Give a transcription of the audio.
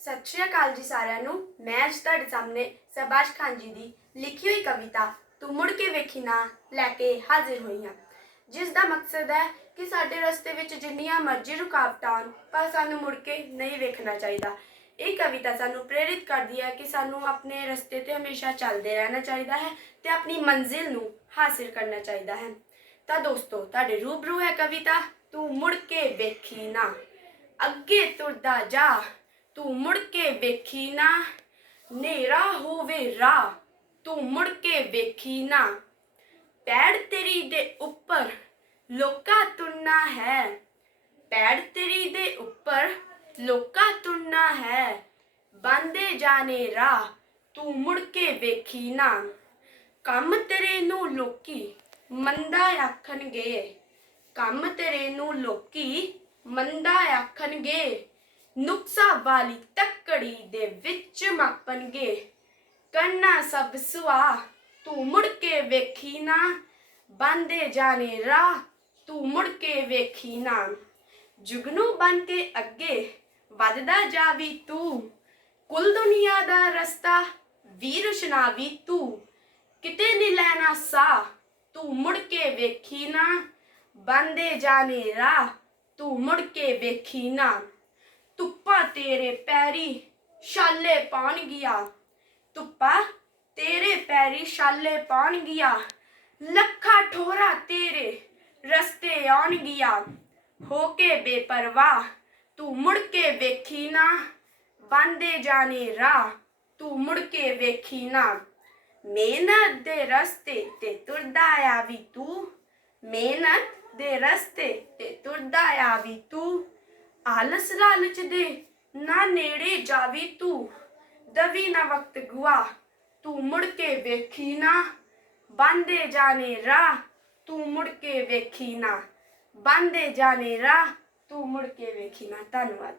ਸਤਿ ਸ਼੍ਰੀ ਅਕਾਲ ਜੀ ਸਾਰਿਆਂ ਨੂੰ। ਮੈਂ ਅੱਜ ਤੁਹਾਡੇ ਸਾਹਮਣੇ ਸਬਾਸ਼ ਖਾਨ ਜੀ ਦੀ ਲਿਖੀ ਹੋਈ ਕਵਿਤਾ, ਤੂੰ ਮੁੜ ਕੇ ਵੇਖੀ ਨਾ ਲੈ ਕੇ ਹਾਜ਼ਰ ਹੋਈ ਹਾਂ। ਜਿਸ ਦਾ ਮਕਸਦ ਹੈ ਕਿ ਸਾਡੇ ਰਸਤੇ ਵਿੱਚ ਜਿੰਨੀਆਂ ਮਰਜ਼ੀ ਰੁਕਾਵਟਾਂ ਆਉਣ, ਪਰ ਸਾਨੂੰ ਮੁੜ ਕੇ ਨਹੀਂ ਵੇਖਣਾ ਚਾਹੀਦਾ। ਇਹ ਕਵਿਤਾ ਸਾਨੂੰ ਪ੍ਰੇਰਿਤ ਕਰਦੀ ਹੈ ਕਿ ਸਾਨੂੰ ਆਪਣੇ ਰਸਤੇ ਤੇ ਹਮੇਸ਼ਾ ਚੱਲਦੇ ਰਹਿਣਾ ਚਾਹੀਦਾ ਹੈ ਤੇ ਆਪਣੀ ਮੰਜ਼ਿਲ ਨੂੰ ਹਾਸਿਲ ਕਰਨਾ ਚਾਹੀਦਾ ਹੈ। ਤਾਂ ਦੋਸਤੋ, ਤੁਹਾਡੇ ਰੂਬਰੂ ਹੈ ਕਵਿਤਾ, ਤੂੰ ਮੁੜ ਕੇ ਵੇਖੀ ਨਾ। ਅੱਗੇ ਤੁਰਦਾ ਜਾ। ਤੂੰ ਮੁੜ ਕੇ ਵੇਖੀ ਨਾ ਨੇਰਾ ਹੋਵੇ ਰਾਹ, ਤੂੰ ਮੁੜ ਕੇ ਵੇਖੀ ਨਾ। ਪੈੜ ਤੇਰੀ ਦੇ ਉੱਪਰ ਲੋਕਾ ਤੁਰਨਾ ਹੈ। ਪੈੜ ਤੇਰੀ ਦੇ ਉੱਪਰ ਲੋਕਾ ਤੁਰਨਾ ਹੈ। ਬੰਦੇ ਜਾਣੇ ਰਾਹ, ਤੂੰ ਮੁੜ ਕੇ ਵੇਖੀ ਨਾ। ਕੰਮ ਤੇਰੇ ਨੂੰ ਲੋਕੀ ਮੰਦਾ ਆਖਣਗੇ। ਕੰਮ ਤੇਰੇ ਨੂੰ ਲੋਕੀ ਮੰਦਾ ਆਖਣਗੇ। ਨੁਕਸਾ ਵਾਲੀ ਤੱਕੜੀ ਦੇ ਵਿੱਚ ਮਾਪਣਗੇ। ਕਰਨਾ ਸਭ ਸੁਆ, ਤੂੰ ਮੁੜ ਕੇ ਵੇਖੀ ਨਾ। ਬੰਦੇ ਜਾਣੇ ਰਾਹ, ਤੂੰ ਮੁੜ ਕੇ ਵੇਖੀ ਨਾ। ਜੁਗਨੂ ਬਨ ਕੇ ਅੱਗੇ, ਵੱਧਦਾ ਜਾਵੀ ਤੂੰ। ਕੁੱਲ ਦੁਨੀਆ ਦਾ ਰਸਤਾ ਵੀ ਰੁਸ਼ਨਾਵੀ ਤੂੰ। ਕਿਤੇ ਨੀ ਲੈਣਾ ਸਾ ਤੂੰ ਮੁੜ ਕੇ ਵੇਖੀ ਨਾ। ਬੰਦੇ ਜਾਣੇ ਰਾਹ, ਤੂੰ ਮੁੜ ਕੇ ਵੇਖੀ ਨਾ। ਧੁੱਪਾ ਤੇਰੇ ਪੈਰੀ ਛਾਲੇ ਪਾਉਣ ਗਿਆ। ਧੁੱਪਾ ਤੇਰੇ ਪੈਰੀ ਛਾਲੇ ਪਾਉਣ ਗਿਆ। ਲੱਖਾਂ ਠੋਰਾ ਤੇਰੇ ਰਸਤੇ ਆਉਣ ਗਿਆ। ਹੋ ਕੇ ਬੇਪਰਵਾਹ, ਤੂੰ ਮੁੜ ਕੇ ਵੇਖੀ ਨਾ। ਬੰਦੇ ਜਾਣੇ ਰਾਹ, ਤੂੰ ਮੁੜ ਕੇ ਵੇਖੀ ਨਾ। ਮਿਹਨਤ ਦੇ ਰਸਤੇ ਤੇ ਤੁਰਦਾ ਆ ਵੀ ਤੂੰ। ਮਿਹਨਤ ਦੇ ਰਸਤੇ ਤੇ ਤੁਰਦਾ ਆ ਵੀ ਤੂੰ। ਆਲਸ ਲਾਲਚ ਦੇ, ਨਾ ਨੇੜੇ ਜਾਵੀ ਤੂੰ। ਦਵੀ ਨਾ ਵਕਤ ਗੁਆ, ਤੂੰ ਮੁੜ ਕੇ ਵੇਖੀ ਨਾ। ਬੰਦੇ ਜਾਣੇ ਰਾਹ, ਤੂੰ ਮੁੜ ਕੇ ਵੇਖੀ ਨਾ। ਬੰਦੇ ਜਾਣੇ ਰਾਹ, ਤੂੰ ਮੁੜ ਕੇ ਵੇਖੀ ਨਾ। ਧੰਨਵਾਦ।